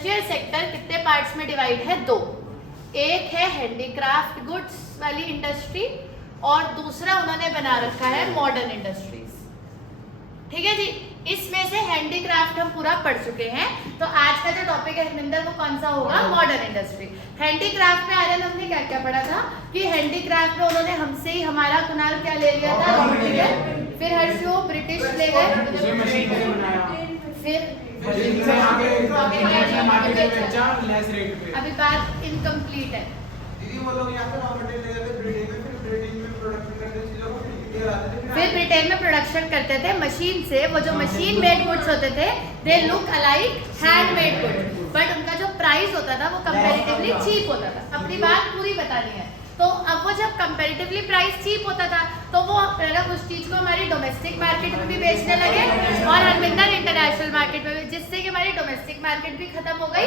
Industrial sector कितने parts में divide है? दो। एक है हैंडीक्राफ्ट गुड्स वाली इंडस्ट्री और दूसरा उन्होंने बना रखा है मॉडर्न इंडस्ट्रीज। ठीक है जी, इसमें से हैंडीक्राफ्ट हम पूरा पढ़ चुके हैं। तो आज का जो टॉपिक है हरमिंदर वो कौन सा होगा? Modern industry. हैंडीक्राफ्ट में आर्यन हमने क्या क्या पढ़ा था कि हैंडीक्राफ्ट में उन्होंने हमसे ही हमारा कुनाल क्या ले लिया था? Raw material. फिर हर्ष वो ब्रिटिश ले गए, फिर अभी बात इनकम्प्लीट है। फिर ब्रिटेन में प्रोडक्शन करते थे मशीन से। वो जो मशीन मेड गुड्स होते थे they look alike hand made goods, but उनका जो प्राइस होता था वो कंपैरेटिवली चीप होता था। अपनी बात पूरी बतानी है। तो अब वो जब कंपैरेटिवली प्राइस चीप होता था तो वो उस चीज को हमारी डोमेस्टिक मार्केट में भी बेचने लगे और हरमिंदर इंटरनेशनल मार्केट में भी, जिससे कि हमारी डोमेस्टिक मार्केट भी खत्म हो गई।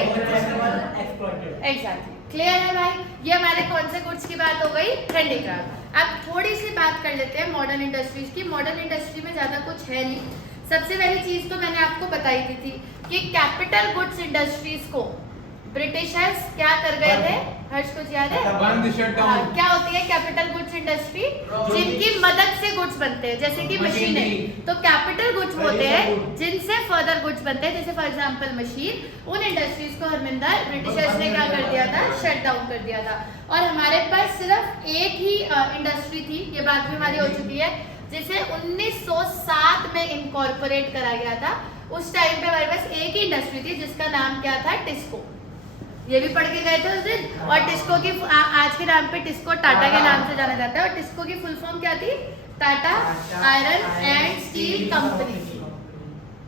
एग्जैक्टली, क्लियर है भाई? ये हमारे कौन से गुड्स की बात हो गई? हैंडीक्राफ्ट। अब थोड़ी सी बात कर लेते हैं मॉडर्न इंडस्ट्रीज की। मॉडर्न इंडस्ट्री में ज्यादा कुछ है नहीं। सबसे पहली चीज तो मैंने आपको बताई थी कि कैपिटल गुड्स इंडस्ट्रीज को ब्रिटिशर्स क्या कर गए थे? हर्ष कुछ याद है? क्या होती है कैपिटल गुड्स इंडस्ट्री? जिनकी मदद से गुड्स बनते हैं, जैसे कि मशीनें। तो कैपिटल गुड्स होते हैं जिनसे फर्दर गुड्स बनते हैं, जैसे फॉर एग्जांपल मशीन। उन इंडस्ट्रीज को हरमिंदर ब्रिटिशर्स ने क्या कर दिया था? शट डाउन कर दिया था। और हमारे पास सिर्फ एक ही इंडस्ट्री थी, ये बात भी हमारी हो चुकी है, जिसे 1907 में इनकॉर्पोरेट करा गया था। उस टाइम पे हमारे पास एक ही इंडस्ट्री थी जिसका नाम क्या था? टिस्को। ये भी पढ़ के गए थे उस दिन। और टिस्को की आज के नाम पे टिस्को टाटा के नाम से जाना जाता है। और टिस्को की फुल फॉर्म क्या थी? Tata iron and steel company.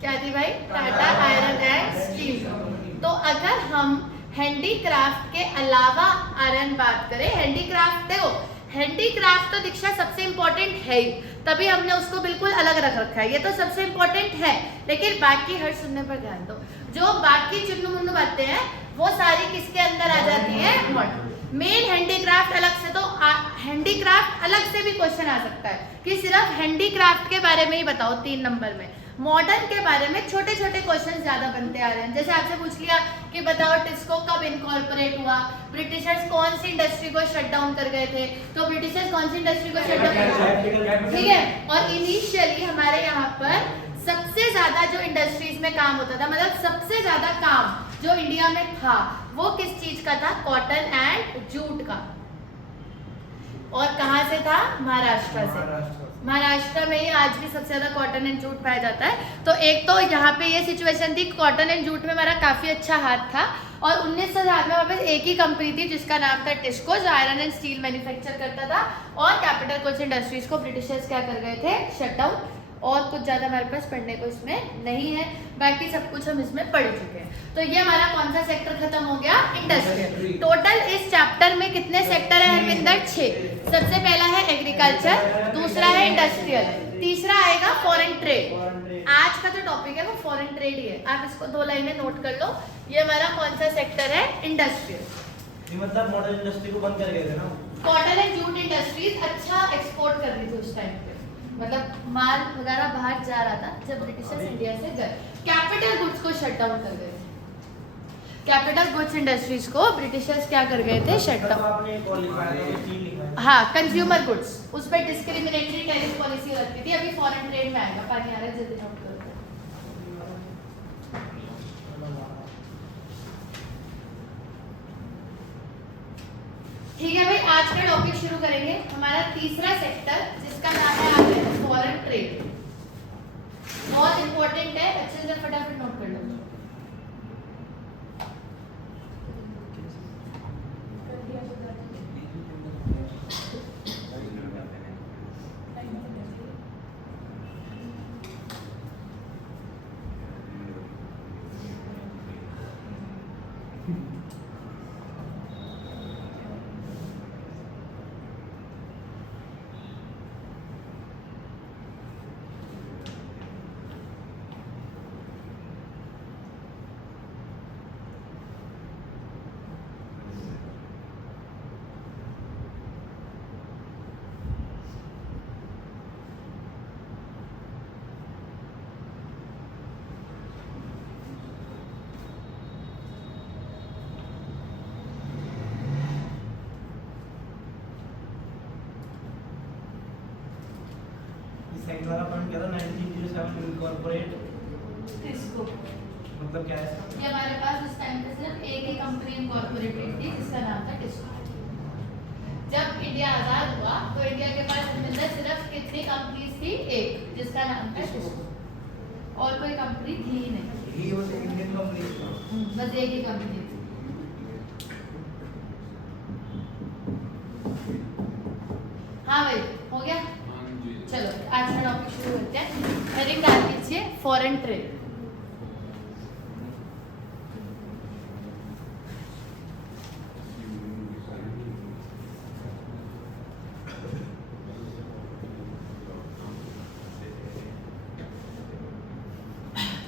क्या थी भाई? Tata iron and steel. तो अगर हम हैंडीक्राफ्ट के अलावा आर्यन बात करें, हैंडीक्राफ्ट देखो, हैंडीक्राफ्ट तो दीक्षा सबसे इंपॉर्टेंट है ही, तभी हमने उसको बिल्कुल अलग रख रखा है। ये तो सबसे इंपॉर्टेंट है, लेकिन बाकी हर सुनने पर ध्यान दो। जो बाकी चुन्नू मुन्नू बातें हैं वो सारी किसके अंदर आ जाती है? मॉडर्न। मेन हैंडीक्राफ्ट अलग से, तो हैंडीक्राफ्ट अलग से भी क्वेश्चन आ सकता है कि सिर्फ हैंडीक्राफ्ट के बारे में ही बताओ 3 नंबर में। मॉडर्न के बारे में छोटे छोटे क्वेश्चन ज्यादा बनते आ रहे हैं। जैसे आपसे पूछ लिया कि बताओ टिस्को कब इनकॉर्पोरेट हुआ, ब्रिटिशर्स कौन सी इंडस्ट्री को शट डाउन कर गए थे, तो ब्रिटिशर्स कौन सी इंडस्ट्री को शट डाउन, ठीक है। और इनिशियली हमारे यहाँ पर सबसे ज्यादा जो इंडस्ट्रीज में काम होता था, मतलब सबसे ज्यादा काम जो इंडिया में था वो किस चीज का था? कॉटन एंड जूट का। और कहां से था? महाराष्ट्र से। महाराष्ट्र में ही आज भी सबसे ज्यादा कॉटन एंड जूट पाया जाता है। तो एक तो यहाँ पे ये सिचुएशन थी, कॉटन एंड जूट में हमारा काफी अच्छा हाथ था। और 1907 में हमारे पास एक ही कंपनी थी जिसका नाम था टिस्को, जो आयरन एंड स्टील मैन्युफैक्चर करता था। और कैपिटल गुड्स इंडस्ट्रीज को ब्रिटिशर्स क्या कर गए थे? Shut down. और कुछ ज्यादा हमारे पास पढ़ने को इसमें नहीं है, बाकी सब कुछ हम इसमें पढ़ चुके हैं। तो ये हमारा कौन सा सेक्टर खत्म हो गया? इंडस्ट्रियल। टोटल इस चैप्टर में कितने सेक्टर है हरमिंदर? 6। सबसे पहला है एग्रीकल्चर, दूसरा है इंडस्ट्रियल, तीसरा आएगा फॉरेन ट्रेड। आज का जो टॉपिक है वो फॉरेन ट्रेड ही है। आप इसको 2 लाइनें नोट कर लो। ये हमारा कौन सा सेक्टर है? इंडस्ट्रियल। मतलब मॉडर्न इंडस्ट्री को बंद कर गए थे ना। कॉटन एंड जूट इंडस्ट्रीज अच्छा एक्सपोर्ट कर रही थी उस टाइम पे, मतलब माल वगैरह बाहर जा रहा था जब ब्रिटिशर्स इंडिया से गए। कैपिटल गुड्स को शट डाउन कर गए थे। कैपिटल गुड्स इंडस्ट्रीज को ब्रिटिशर्स क्या कर गए थे? Shut down. हाँ, कंज्यूमर गुड्स, उस पर डिस्क्रिमिनेटरी टैरिफ पॉलिसी रखती थी। अभी फॉरेन ट्रेड में आएगा, पानी आ रहा है, जल्दी नोट करो। ठीक है भाई, आज का टॉपिक शुरू करेंगे। हमारा तीसरा सेक्टर जिसका नाम है आगे फॉरेन ट्रेड, बहुत इंपॉर्टेंट है, अच्छे से फटाफट नोट कर लो। एक बार अपन क्या था 1907 इनकॉर्पोरेट, किसको? मतलब क्या है इसका? ये हमारे पास उस टाइम पे सिर्फ एक ही कंपनी इनकॉर्पोरेटेड थी जिसका नाम था टिस्को। जब इंडिया आजाद हुआ तो इंडिया के पास अंदर सिर्फ कितनी कंपनीज थी? एक, जिसका नाम था टिस्को, और कोई कंपनी थी ही नहीं। ये बस एक इंडियन कंपनी थी। बस एक ही कंपनी थी। हाँ भाई, हो गया? चलो आज का टॉपिक शुरू करते हैं। हेडिंग डाल दीजिए फॉरेन ट्रेड।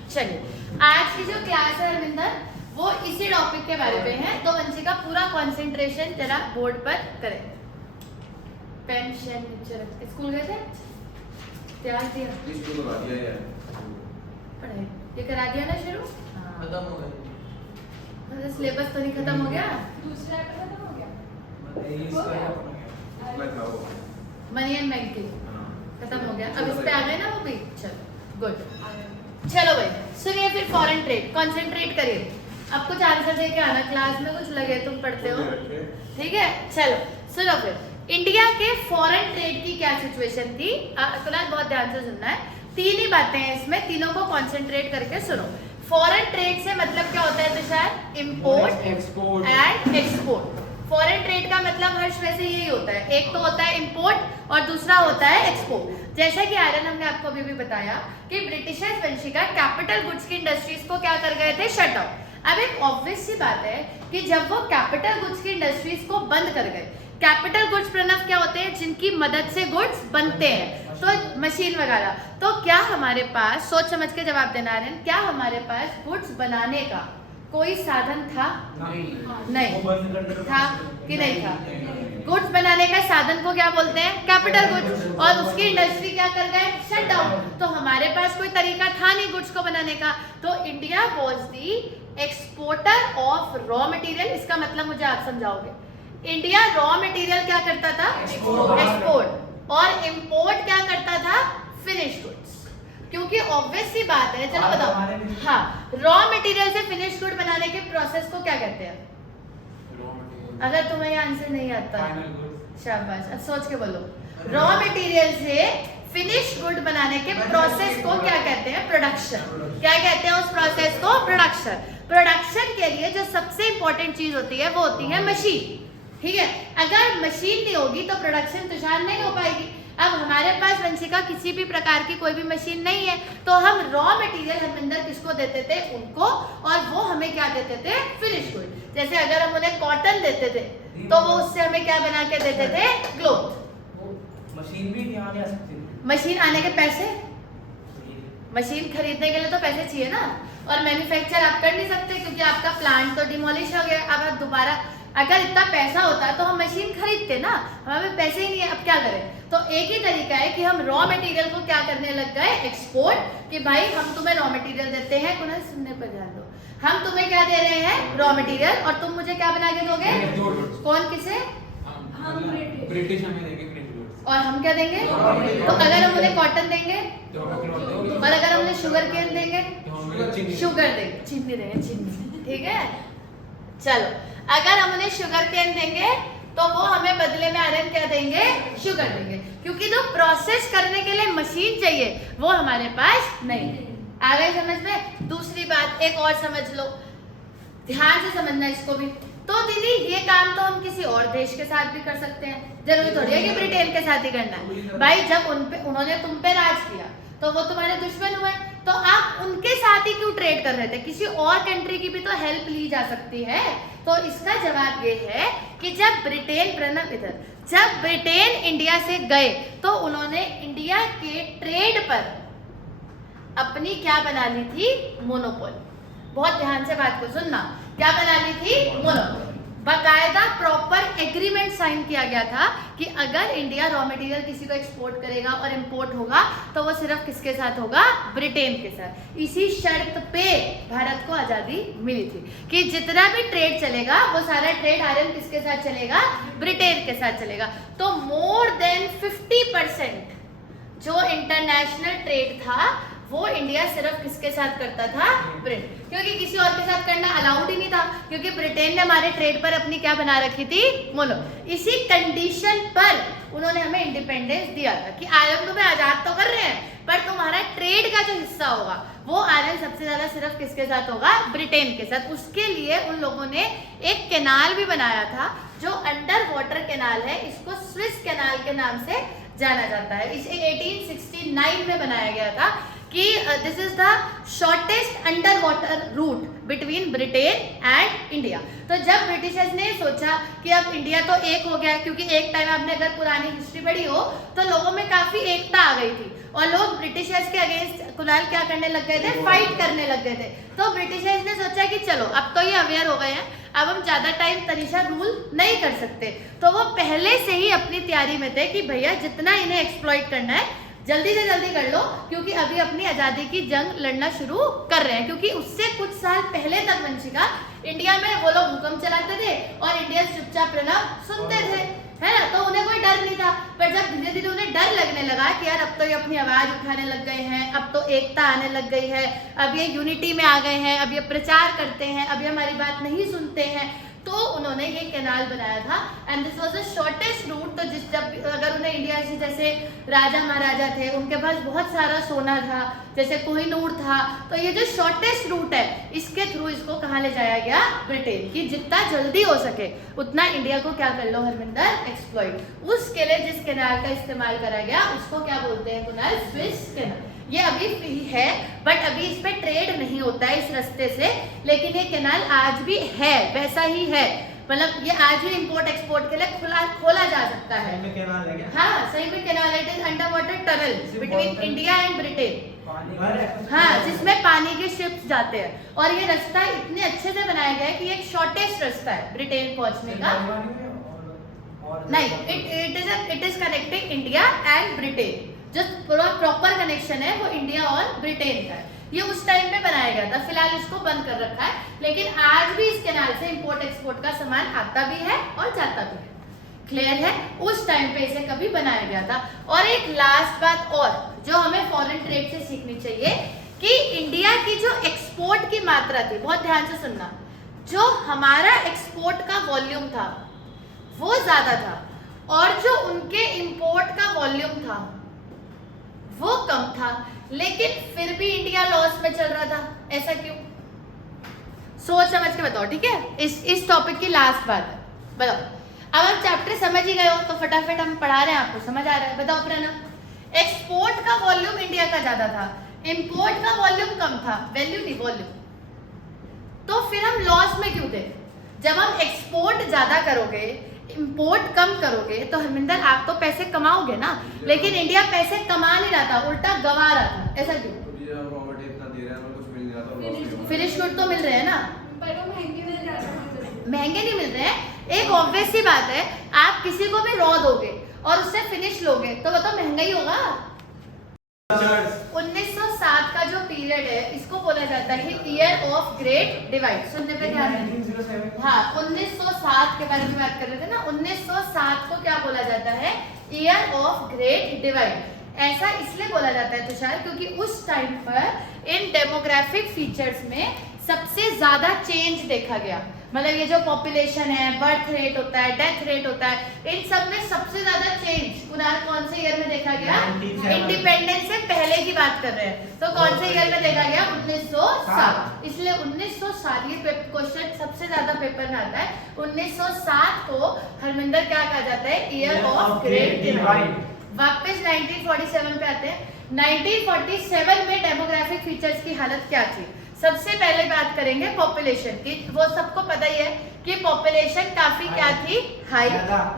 चलिए, आज की जो क्लास है हरमिंदर वो इसी टॉपिक के बारे में है, तो वंशिका पूरा कंसंट्रेशन जरा बोर्ड पर करें। पेन शेन नीचे रख। स्कूल गए थे? तैयार दिया? इसको करा दिया यार। पढ़ाई ये करा दिया ना शुरू? हाँ। खत्म हो गई। अरे सिलेबस तो नहीं खत्म हो गया? दूसरा खत्म हो गया। मतलब ये इसका क्या पढ़ा? मैं था वो। मनी एंड बैंकिंग हाँ। खत्म हो गया। अब इस पे आ गए ना वो भी। चलो गुड। चलो भाई सुनिए फिर फॉरेन ट्रेड, कंसंट्रेट करिए। अब कुछ आंसर दे के आना, क्लास में कुछ लगे तुम पढ़ते हो, ठीक है? चलो सुनो फिर, इंडिया के फॉरेन ट्रेड की क्या सिचुएशन थी। फिलहाल बहुत ध्यान से सुनना है, तीन ही बातें हैं इसमें, तीनों को कंसंट्रेट करके सुनो। फॉरेन ट्रेड से मतलब क्या होता है Tushar? Import export and export. Foreign trade का मतलब हर्ष वैसे यही होता है, एक तो होता है इंपोर्ट और दूसरा होता है एक्सपोर्ट। जैसा कि आर्यन हमने आपको अभी भी बताया कि ब्रिटिशर्स वंशिका कैपिटल गुड्स की इंडस्ट्रीज को क्या कर गए थे? Shut down. अब एक ऑब्वियस सी बात है कि जब वो कैपिटल गुड्स की इंडस्ट्रीज को बंद कर गए, कैपिटल गुड्स प्रणव क्या होते हैं? जिनकी मदद से गुड्स बनते हैं, तो मशीन वगैरह। तो क्या हमारे पास, सोच समझ के जवाब देना आर्यन, क्या हमारे पास गुड्स बनाने का कोई साधन था? नहीं। वो बंद कर दो। था कि नहीं था? गुड्स बनाने का साधन को क्या बोलते हैं? Capital goods. और उसकी इंडस्ट्री क्या कर गए? Shut down. तो हमारे पास कोई तरीका था नहीं गुड्स को बनाने का, तो India was the exporter of raw material. इसका मतलब मुझे आप समझाओगे। इंडिया रॉ मटेरियल क्या करता था? एक्सपोर्ट। और इंपोर्ट क्या करता था? Finish goods. क्योंकि ऑब्वियस सी बात है, चलो बताओ। हाँ, रॉ मटेरियल से फिनिश गुड बनाने के प्रोसेस को क्या कहते हैं? अगर तुम्हें ये आंसर नहीं आता, शाबाश, अब सोच के बोलो। रॉ मटेरियल से फिनिश गुड बनाने के प्रोसेस को क्या कहते हैं? प्रोडक्शन। क्या कहते हैं उस प्रोसेस को? प्रोडक्शन। प्रोडक्शन के लिए जो सबसे इंपॉर्टेंट चीज होती है वो होती है मशीन, ठीक है? अगर मशीन नहीं होगी तो प्रोडक्शन तुषार नहीं हो पाएगी। अब हमारे पास वंशिका किसी भी प्रकार की कोई भी मशीन नहीं है, तो हम रॉ मटेरियल हरमिंदर किसको देते थे? उनको। और वो हमें क्या देते थे? Finish good. जैसे अगर हम उन्हें कॉटन देते थे तो वो उससे हमें क्या बना के देते थे? क्लॉथ। मशीन भी यहाँ नहीं आ सकती थी। मशीन आने के पैसे, मशीन खरीदने के लिए तो पैसे चाहिए ना, और मैन्युफैक्चर आप कर नहीं सकते क्योंकि आपका प्लांट तो डिमोलिश हो गया। अब आप दोबारा, अगर इतना पैसा होता तो हम मशीन खरीदते ना, हमें पैसे ही नहीं है, अब क्या करें? तो एक ही तरीका है कि हम रॉ मटेरियल को क्या करने लग गए? एक्सपोर्ट। कि भाई हम तुम्हें रॉ मटेरियल देते हैं, कुछ सुनने पर ध्यान दो, हम तुम्हें क्या दे रहे हैं? रॉ मटेरियल, और तुम मुझे क्या बना के दोगे? कौन किसे? हम ब्रिटिश हमें देंगे फिनिश गुड्स। और हम क्या देंगे? तो अगर हम उन्हें कॉटन देंगे, तो हमें क्लॉथ देंगे। और अगर हम उन्हें शुगर केन देंगे, तो हमें चीनी। शुगर देंगे, चीनी देंगे, चीनी, ठीक है? चलो, अगर हम उन्हें शुगर केन देंगे तो वो हमें बदले में आयरन क्या देंगे? शुगर देंगे, क्योंकि जो प्रोसेस करने के लिए मशीन चाहिए वो हमारे पास नहीं है। आ गई समझ में? दूसरी बात एक और समझ लो, ध्यान से समझना इसको भी। तो दीदी ये काम तो हम किसी और देश के साथ भी कर सकते हैं, जरूरी थोड़ी है कि ब्रिटेन के साथ ही करना है। भाई जब उन्होंने तुम पे राज किया तो वो तुम्हारे दुश्मन हुए, तो आप उनके साथ ही क्यों ट्रेड कर रहे थे? किसी और कंट्री की भी तो हेल्प ली जा सकती है। तो इसका जवाब ये है कि जब ब्रिटेन, प्रणव इधर, जब ब्रिटेन इंडिया से गए तो उन्होंने इंडिया के ट्रेड पर अपनी क्या बना ली थी? मोनोपोली। बहुत ध्यान से बात को सुनना, क्या बना ली थी? मोनोपोली। बाकायदा प्रॉपर एग्रीमेंट साइन किया गया था कि अगर इंडिया रॉ मटेरियल किसी को एक्सपोर्ट करेगा और इंपोर्ट होगा तो वो सिर्फ किसके साथ होगा? ब्रिटेन के साथ। इसी शर्त पे भारत को आजादी मिली थी कि जितना भी ट्रेड चलेगा वो सारा ट्रेड आयरन किसके साथ चलेगा? ब्रिटेन के साथ चलेगा। तो मोर देन 50% जो इंटरनेशनल ट्रेड था वो इंडिया सिर्फ किसके साथ करता था? ब्रिटेन, क्योंकि किसी और के साथ करना अलाउड ही नहीं था, क्योंकि ब्रिटेन ने हमारे ट्रेड पर अपनी क्या बना रखी थी? मोनो। इसी कंडीशन पर उन्होंने हमें इंडिपेंडेंस दिया था कि आयरन तुम्हें आजाद तो कर रहे हैं, पर तुम्हारा ट्रेड का जो हिस्सा होगा वो आयरन सबसे ज्यादा सिर्फ किसके साथ होगा? ब्रिटेन के साथ। उसके लिए उन लोगों ने एक कैनाल भी बनाया था जो अंडर वाटर कैनाल है, इसको स्विस कैनाल के नाम से जाना जाता है। इसे 1869 में बनाया गया था कि this is the shortest under water route between Britain and India. तो जब ब्रिटिशर्स ने सोचा कि अब इंडिया तो एक हो गया, क्योंकि एक टाइम आपने अगर पुरानी हिस्ट्री पढ़ी हो तो लोगों में काफी एकता आ गई थी और लोग ब्रिटिशर्स के अगेंस्ट कुणाल क्या करने लग गए थे? फाइट करने लग गए थे। तो ब्रिटिशर्स ने सोचा कि चलो अब तो ये अवेयर हो गए हैं, अब हम ज्यादा टाइम तनिषा रूल नहीं कर सकते। तो वो पहले से ही अपनी तैयारी में थे कि भैया जितना इन्हें एक्सप्लॉइट करना है जल्दी से जल्दी कर लो, क्योंकि अभी अपनी आजादी की जंग लड़ना शुरू कर रहे हैं। क्योंकि उससे कुछ साल पहले तक वंशिका इंडिया में वो लोग हुक्म चलाते थे और इंडिया चुपचाप प्रणव सुनते थे, है ना? तो उन्हें कोई डर नहीं था। पर जब धीरे धीरे उन्हें डर लगने लगा कि यार अब तो ये अपनी आवाज उठाने लग गए हैं, अब तो एकता आने लग गई है, अब ये यूनिटी में आ गए हैं, अब ये प्रचार करते हैं, अब ये हमारी बात नहीं सुनते हैं, तो उन्होंने ये कैनाल बनाया था। And this was the shortest route. तो जिस जब अगर उन्हें इंडिया से जैसे राजा महाराजा थे, उनके पास बहुत सारा सोना था, जैसे कोहिनूर था, तो ये जो शॉर्टेस्ट रूट है इसके थ्रू इसको कहाँ ले जाया गया? ब्रिटेन। की जितना जल्दी हो सके उतना इंडिया को क्या कर लो हरमिंदर? एक्सप्लॉइट। उसके लिए जिस कैनाल का इस्तेमाल करा गया उसको क्या बोलते हैं कुणाल? Swiss canal. ये अभी फ्री है, बट अभी इस पे ट्रेड नहीं होता है इस रास्ते से, लेकिन ये कैनाल आज भी है, वैसा ही है, मतलब ये आज भी इंपोर्ट एक्सपोर्ट के लिए खोला जा सकता है। सही में कैनाल है क्या? हाँ, सही में कैनाल है। It is under water tunnel between India and Britain. पानी हाँ, जिसमें पानी के शिप्स जाते हैं और ये रास्ता इतने अच्छे से बनाया गया है कि एक शॉर्टेस्ट रास्ता है ब्रिटेन पहुंचने का। नहीं, it is connecting India and Britain. जो पूरा प्रॉपर कनेक्शन है वो इंडिया और ब्रिटेन का है। ये उस टाइम पे बनाया गया था, फिलहाल इसको बंद कर रखा है, लेकिन आज भी इस कैनाल से इंपोर्ट एक्सपोर्ट का सामान आता भी है और जाता भी है। क्लियर है? उस टाइम पे इसे कभी बनाया गया था। और एक लास्ट बात और जो हमें फॉरेन ट्रेड से सीखनी चाहिए कि इंडिया की जो एक्सपोर्ट की मात्रा थी, बहुत ध्यान से सुनना, जो हमारा एक्सपोर्ट का वॉल्यूम था वो ज्यादा था और जो उनके इंपोर्ट का वॉल्यूम था वो कम था, लेकिन फिर भी इंडिया लॉस में चल रहा था। ऐसा क्यों? सोच समझ के बताओ, ठीक है? इस टॉपिक की लास्ट बात है, बताओ। अब आप चैप्टर समझ ही गए हो तो फटाफट हम पढ़ा रहे हैं, आपको समझ आ रहा है? बताओ प्रणव। एक्सपोर्ट का वॉल्यूम इंडिया का ज्यादा था, इंपोर्ट का वॉल्यूम कम था, वैल्यू नहीं वॉल्यूम। तो फिर हम लॉस में क्यों थे? जब हम एक्सपोर्ट ज्यादा करोगे, इंपोर्ट कम करोगे, तो हरमिंदर आप तो पैसे कमाओगे ना, लेकिन इंडिया पैसे कमा नहीं रहा था, उल्टा गवा रहा था। ऐसा क्यों? फिनिश गुड तो मिल रहे हैं ना, पर वो महंगे मिल जाते हैं। महंगे नहीं मिल रहे हैं। एक ऑब्वियस सी बात है, आप किसी को भी रॉ दोगे और उससे फिनिश लोगे तो बताओ महंगा ही होगा। 1907 का जो पीरियड है इसको बोला जाता है ईयर ऑफ ग्रेट डिवाइड। सुनने पे ध्यान दें। हाँ, 1907 के बारे में बात कर रहे थे ना। 1907 को क्या बोला जाता है? Year of great divide. ऐसा इसलिए बोला जाता है तुषार क्योंकि उस टाइम पर इन डेमोग्राफिक फीचर्स में सबसे ज्यादा चेंज देखा गया। मतलब ये जो पॉपुलेशन है, बर्थ रेट होता है, डेथ रेट होता है, इन सब में सबसे ज्यादा चेंज कुणाल कौन से ईयर में देखा गया? इंडिपेंडेंस से पहले की बात कर रहे हैं, तो कौन से ईयर में देखा गया? 1907। इसलिए 1907 ये क्वेश्चन सबसे ज्यादा पेपर में आता है। 1907 को हरमिंदर क्या कहा जाता है? Year of great divide. वापस 1947 पे आते हैं। 1947 में डेमोग्राफिक फीचर्स की हालत क्या थी? सबसे पहले बात करेंगे पॉपुलेशन की। वो सबको पता ही है कि पॉपुलेशन काफी क्या थी? हाई।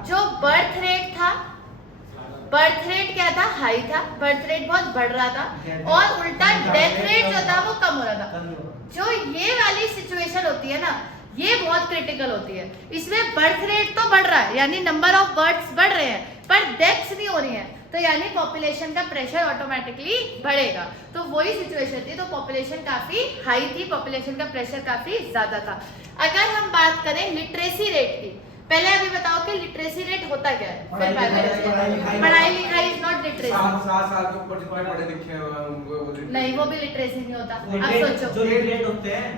जो बर्थ रेट था, बर्थ रेट क्या था? हाई था, बर्थ रेट बहुत बढ़ रहा था, और उल्टा डेथ रेट जो था वो कम हो रहा था। जो ये वाली सिचुएशन होती है ना, ये बहुत क्रिटिकल होती है। इसमें बर्थ रेट तो बढ़ रहा है, यानी नंबर ऑफ बर्थ्स बढ़ रहे हैं, पर डेथ्स नहीं हो रही हैं, तो यानी पॉपुलेशन का प्रेशर ऑटोमेटिकली बढ़ेगा। तो वही सिचुएशन थी, तो पॉपुलेशन काफी हाई थी, पॉपुलेशन का प्रेशर काफी ज्यादा था। अगर हम बात करें लिटरेसी रेट की, पहले अभी बताओ कि लिटरेसी रेट होता क्या है, फिर बात पढ़ाई करेंगे। लिखाई पढ़ाई लिखाई इज नॉट लिटरेसी। 7 साल के ऊपर जितने पढ़े लिखे हैं उनको वो नहीं, वो भी लिटरेसी नहीं होता। आप लिटरेट सोचो जो लिटरेट होते हैं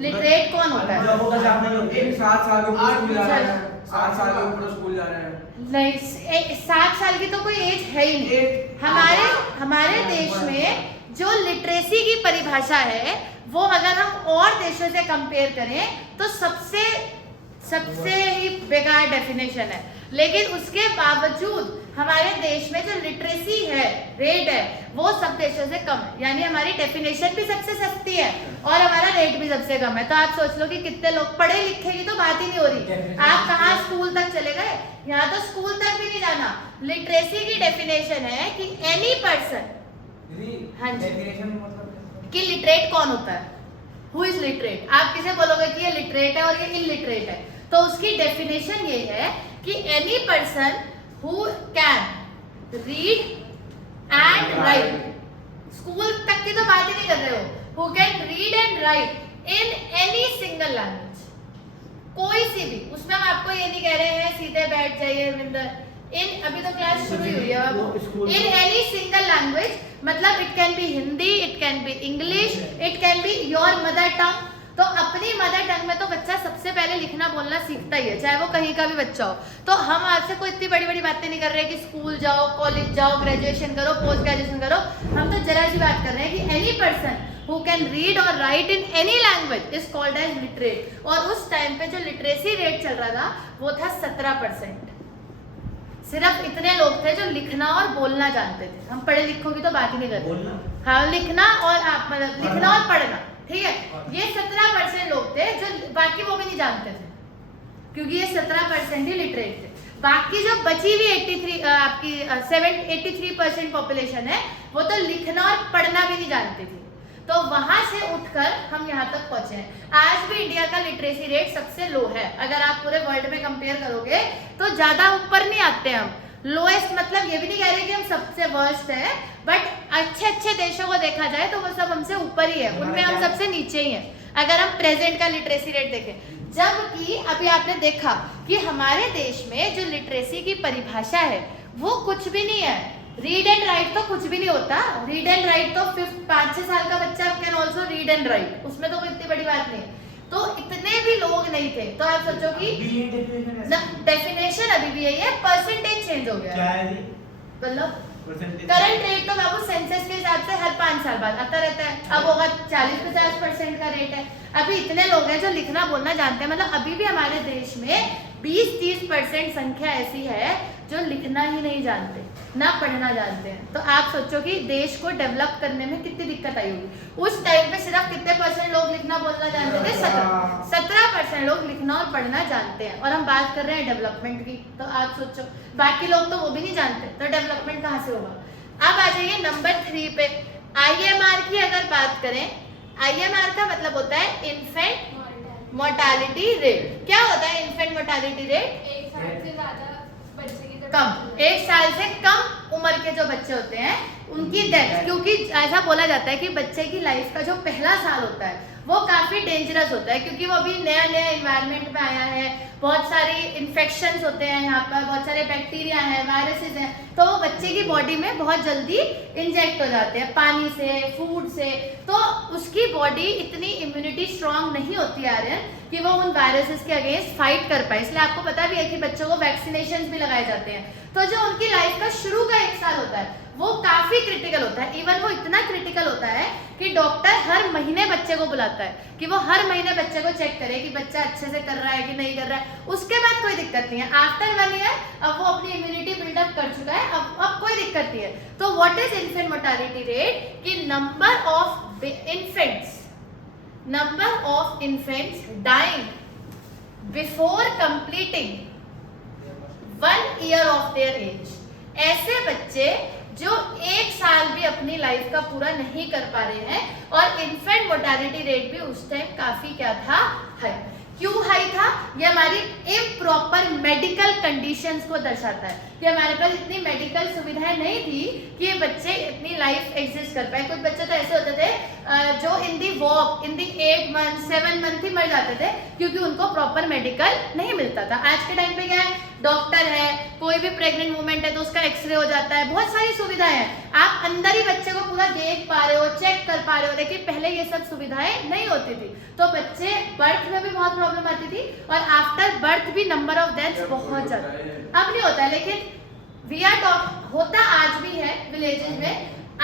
लिटरेट कौन होता है? जो का सामने होते हैं 7 साल के ऊपर स्कूल जा रहे हैं, चलो। 7 साल के ऊपर स्कूल जा रहे हैं। नहीं, 7 साल की तो कोई एज है ही नहीं। हमारे देश में जो लिटरेसी की परिभाषा है वो अगर हम और देशों से कंपेयर करें तो सबसे ही बेकार डेफिनेशन है। लेकिन उसके बावजूद हमारे देश में जो लिटरेसी है रेट है वो सब देशों से कम है, यानी हमारी डेफिनेशन भी सबसे सस्ती है और हमारा रेट भी सबसे कम है। तो आप सोच लो कि कितने लोग पढ़े लिखे की तो बात ही नहीं हो रही। आप कहाँ स्कूल तक चले गए? यहाँ तो स्कूल तक भी नहीं जाना। लिटरेसी की डेफिनेशन है कि एनी पर्सन, हाँ जी, डेफिनेशन मतलब कि लिटरेट कौन होता है, हु इज लिटरेट। आप किसे बोलोगे कि ये लिटरेट है और ये इलिटरेट है, तो उसकी डेफिनेशन ये है कि any person who can read and right. School तक की तो बात ही नहीं कर रहे हो। Who can read and right in any single language, कोई सी भी। उसमें हम आपको ये नहीं कह रहे हैं सीधे बैठ जाइए रविंदर, इन अभी तो क्लास शुरू ही हुई है बाबू। इन एनी सिंगल लैंग्वेज मतलब it can be Hindi, it can be English, it can be your mother tongue. तो अपनी मदर टंग में तो बच्चा सबसे पहले लिखना बोलना सीखता ही है, चाहे वो कहीं का भी बच्चा हो। तो हम आपसे कोई इतनी बड़ी बड़ी बातें नहीं कर रहे कि स्कूल जाओ, कॉलेज जाओ, ग्रेजुएशन करो, पोस्ट ग्रेजुएशन करो। हम तो जरा सी बात कर रहे हैं कि any person who can read और write in any language is called as literate. और उस टाइम पे जो लिटरेसी रेट चल रहा था वो था 17%। सिर्फ इतने लोग थे जो लिखना और बोलना जानते थे। हम पढ़े लिखों की तो बात ही नहीं करते। बोलना हाँ, लिखना और आप मतलब लिखना और पढ़ना, ठीक है। ये 17% लोग थे जो बाकी वो भी नहीं जानते थे, क्योंकि ये 17% ही लिटरेट थे। बाकी जो बची हुई 83% पॉपुलेशन है वो तो लिखना और पढ़ना भी नहीं जानती थी। तो वहां से उठकर हम यहाँ तक पहुंचे हैं। आज भी इंडिया का लिटरेसी रेट सबसे लो है। अगर आप पूरे वर्ल्ड में कंपेयर करोगे तो ज्यादा ऊपर नहीं आते हम। लोएस्ट मतलब ये भी नहीं कह रहे कि हम सबसे वर्स्ट है, बट अच्छे देशों को देखा जाए तो वो सब हमसे ऊपर ही है, उनमें हम सबसे नीचे ही हैं अगर हम प्रेजेंट का लिटरेसी रेट देखें। जबकि अभी आपने देखा कि हमारे देश में जो लिटरेसी की परिभाषा है वो कुछ भी नहीं है। रीड एंड राइट तो कुछ भी नहीं होता। रीड एंड राइट तो 5-6 साल का बच्चा can also read and right, उसमें तो कोई इतनी बड़ी बात नहीं है। तो इतने भी लोग नहीं थे। तो आप सोचो कि डेफिनेशन अभी भी यही है, परसेंटेज चेंज हो गया है। मतलब करंट रेट तो बाबू सेंसस के हिसाब से हर 5 साल बाद आता रहता है। अब होगा 40-50% का रेट है। अभी इतने लोग हैं जो लिखना बोलना जानते हैं। मतलब अभी भी हमारे देश में 20-30% संख्या ऐसी है जो लिखना ही नहीं जानते, ना पढ़ना जानते हैं। तो आप सोचो कि देश को डेवलप करने में कितनी दिक्कत आई होगी। उस टाइम पे सिर्फ कितने % लोग लिखना बोलना जानते थे? 17% लोग लिखना और पढ़ना जानते हैं। और हम बात कर रहे हैं डेवलपमेंट की। तो आप सोचो बाकी लोग तो वो भी नहीं जानते, तो डेवलपमेंट कहाँ से होगा। अब आ जाइए नंबर 3 पे। IMR की अगर बात करें, IMR का मतलब होता है इन्फेंट मोर्टालिटी रेट। क्या होता है इन्फेंट मोर्टालिटी रेट? 1 साल से ज्यादा बच्चे की कम, 1 साल से कम उम्र के जो बच्चे होते हैं उनकी डेथ। क्योंकि ऐसा बोला जाता है कि बच्चे की लाइफ का जो पहला साल होता है वो काफी डेंजरस होता है, क्योंकि वो अभी नया एनवायरनमेंट में आया है। बहुत सारी इन्फेक्शंस होते हैं यहाँ पर, बहुत सारे बैक्टीरिया हैं, वायरसेस हैं, तो वो बच्चे की बॉडी में बहुत जल्दी इंजेक्ट हो जाते हैं पानी से, फूड से। तो उसकी बॉडी इतनी इम्यूनिटी स्ट्रांग नहीं होती आर्यन कि वो उन वायरसेस के अगेंस्ट फाइट कर पाए। इसलिए आपको पता भी है कि बच्चों को वैक्सीनेशन भी लगाए जाते हैं। तो जो उनकी लाइफ का शुरू का 1 साल होता है वो काफी क्रिटिकल होता है। इवन वो इतना क्रिटिकल होता है कि डॉक्टर हर महीने बच्चे को बुलाता है कि वो हर महीने बच्चे को चेक करे कि बच्चा अच्छे से कर रहा है कि नहीं कर रहा है। उसके बाद कोई दिक्कत नहीं है। आफ्टर 1 ईयर अब वो अपनी इम्यूनिटी बिल्डअप कर चुका है, अब कोई दिक्कत नहीं है। तो what is infant mortality rate? कि number of infants dying before completing 1 year of their age. ऐसे बच्चे जो 1 साल भी अपनी लाइफ का पूरा नहीं कर पा रहे हैं। और इन्फेंट मोर्टालिटी रेट भी उस टाइम काफी क्या था? हाई। क्यों हाई था? ये हमारी इम्प्रॉपर मेडिकल कंडीशंस को दर्शाता है कि हमारे पास इतनी मेडिकल सुविधाएं नहीं थी कि ये बच्चे इतनी लाइफ एग्जिस्ट कर पाए। कुछ बच्चे तो ऐसे होते थे जो in the week in the 8 month 7 month ही मर जाते थे क्योंकि उनको प्रॉपर मेडिकल नहीं मिलता था। आज के टाइम पे क्या है, डॉक्टर है, कोई भी प्रेग्नेंट वुमेन है तो उसका एक्सरे हो जाता है, बहुत सारी सुविधाएं हैं, आप अंदर ही बच्चे को पूरा देख पा रहे हो, चेक कर पा रहे हो। लेकिन पहले ये सब सुविधाएं नहीं होती थी तो बच्चे बर्थ में भी बहुत प्रॉब्लम आती थी और आफ्टर बर्थ भी नंबर ऑफ डेथ्स बहुत ज्यादा। अब नहीं होता है, लेकिन वी आर टॉक होता आज भी है विलेजेस में,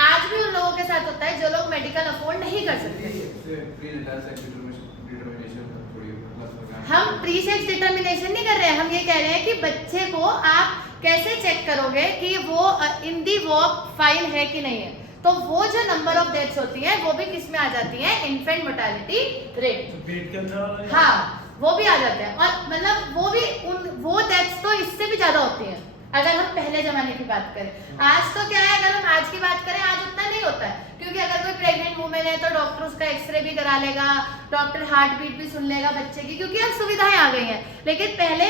आज भी उन लोगों के साथ होता है जो लोग मेडिकल अफोर्ड नहीं कर सकते। हम प्री सेक्स डिटर्मिनेशन नहीं कर रहे हैं, हम ये कह रहे हैं कि बच्चे को आप कैसे चेक करोगे कि वो इन दी वॉक फाइन है कि नहीं है। तो वो जो नंबर ऑफ डेथ्स होती है वो भी किस में आ जाती है, इन्फेंट मोर्टेलिटी रेट। पेट के अंदर हाँ, वो भी आ जाते हैं और मतलब वो डेथ्स तो इससे भी ज्यादा होती हैं अगर हम पहले जमाने की बात करें। आज तो क्या है, अगर हम आज की बात करें आज उतना नहीं होता है क्योंकि अगर कोई प्रेग्नेंट वुमेन है तो डॉक्टर उसका एक्सरे भी करा लेगा, डॉक्टर हार्ट बीट भी सुन लेगा बच्चे की, क्योंकि अब सुविधाएं आ गई हैं। लेकिन पहले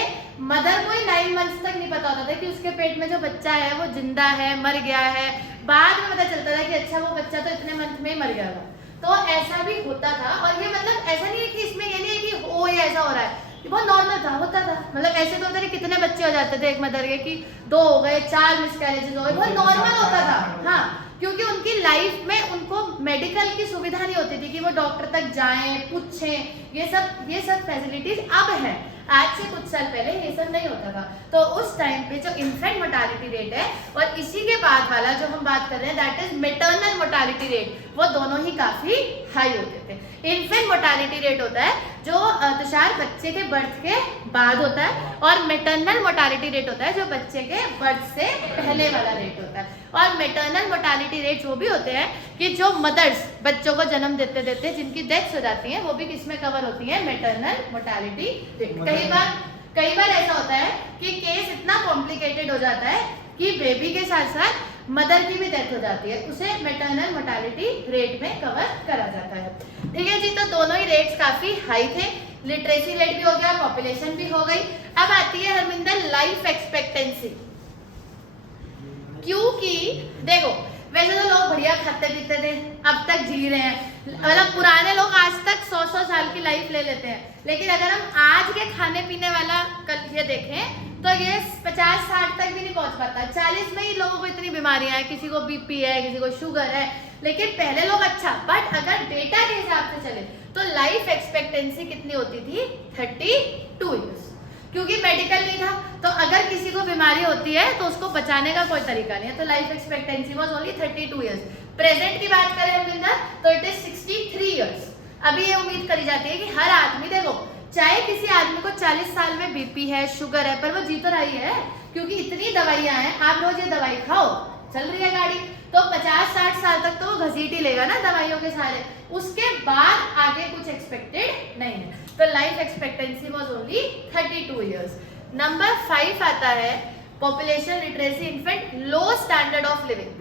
मदर को ही 9 मंथ्स तक नहीं पता होता था कि उसके पेट में जो बच्चा है वो जिंदा है, मर गया है। बाद में पता चलता था कि अच्छा वो बच्चा तो इतने मंथ में ही मर गया था। तो ऐसा भी होता था और ये मतलब ऐसा नहीं है कि इसमें ये नहीं है कि हो या ऐसा हो रहा है, बहुत नॉर्मल था, होता था। मतलब ऐसे तो होता था कितने बच्चे हो जाते थे एक मदर के कि 2 हो गए, 4 मिसकैरेजेस हो गए, बहुत नॉर्मल होता था। हाँ, क्योंकि उनकी लाइफ में उनको मेडिकल की सुविधा नहीं होती थी कि वो डॉक्टर तक जाएं, पूछें, ये सब फैसिलिटीज अब है। आज से कुछ साल पहले ये सब नहीं होता था। तो उस टाइम पे जो इन्फेंट मोर्टेलिटी रेट है और इसी के बाद वाला जो हम बात कर रहे हैं that is maternal mortality rate, वो दोनों ही काफी हाई होते थे। इन्फेंट मोर्टेलिटी रेट होता है जो तुषार बच्चे के बर्थ के बाद होता है और मैटरनल मोर्टेलिटी रेट होता है जो बच्चे के बर्थ से पहले वाला रेट होता है। और मैटरनल मोर्टेलिटी रेट वो भी होते हैं कि जो मदर्स बच्चों को जन्म देते देते जिनकी डेथ्स हो जाती हैं वो भी किसमें कवर होती है, मैटरनल मोर्टेलिटी रेट। कई बार ऐसा होता है कि केस इतना कॉम्प्लिकेटेड हो जाता है कि बेबी के साथ साथ मदर की भी डेथ हो जाती है, उसे मैटरनल मोर्टेलिटी रेट में कवर करा जाता है। ठीक है जी, तो दोनों ही रेट्स काफी हाई थे, लिटरेसी रेट भी हो गया, पॉपुलेशन भी हो गई। अब आती है हरमिंदर लाइफ एक्सपेक्टेंसी। क्योंकि देखो वैसे तो लोग बढ़िया खाते पीते थे, अब तक जी रहे हैं, मतलब पुराने लोग आज तक 100-100 साल की लाइफ ले लेते हैं। लेकिन अगर हम आज के खाने पीने वाला कल ये देखें तो ये 50-60 तक भी नहीं पहुंच पाता। 40 में ही लोगों को इतनी बीमारियां हैं, किसी को बीपी है, किसी को शुगर है। लेकिन पहले लोग अच्छा, बट अगर डेटा के हिसाब से चले तो लाइफ एक्सपेक्टेंसी कितनी होती थी, 32 ईयर्स, क्योंकि मेडिकल नहीं था। तो अगर किसी को बीमारी होती है तो उसको बचाने का कोई तरीका नहीं है, तो life expectancy was only 32 years. Present की बात करें हम तो इट इज 63 ईयर्स। अभी ये उम्मीद करी जाती है कि हर आदमी, देखो चाहे किसी आदमी को 40 साल में बीपी है, शुगर है, पर वो जी तो रही है क्योंकि इतनी दवाइयां हैं। आप रोज ये दवाई खाओ, चल रही है गाड़ी, तो 50-60 साल तक तो वो घसीट ही लेगा ना दवाइयों के सारे, उसके बाद आगे कुछ एक्सपेक्टेड नहीं है। तो life expectancy was only 32 years. Number 5 आता है population literacy infant low standard of living.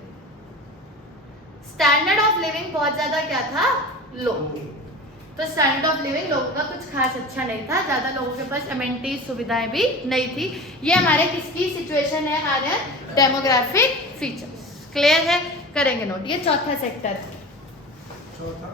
Standard of living बहुत ज्यादा क्या था, लो। तो स्टैंडर्ड ऑफ लिविंग लोगों का कुछ खास अच्छा नहीं था, ज्यादा लोगों के पास एमेनिटीज सुविधाएं भी नहीं थी। ये हमारे किसकी सिचुएशन है, आ रहा है डेमोग्राफिक फीचर्स। क्लियर है, करेंगे नोट। ये चौथा सेक्टर है। चौथा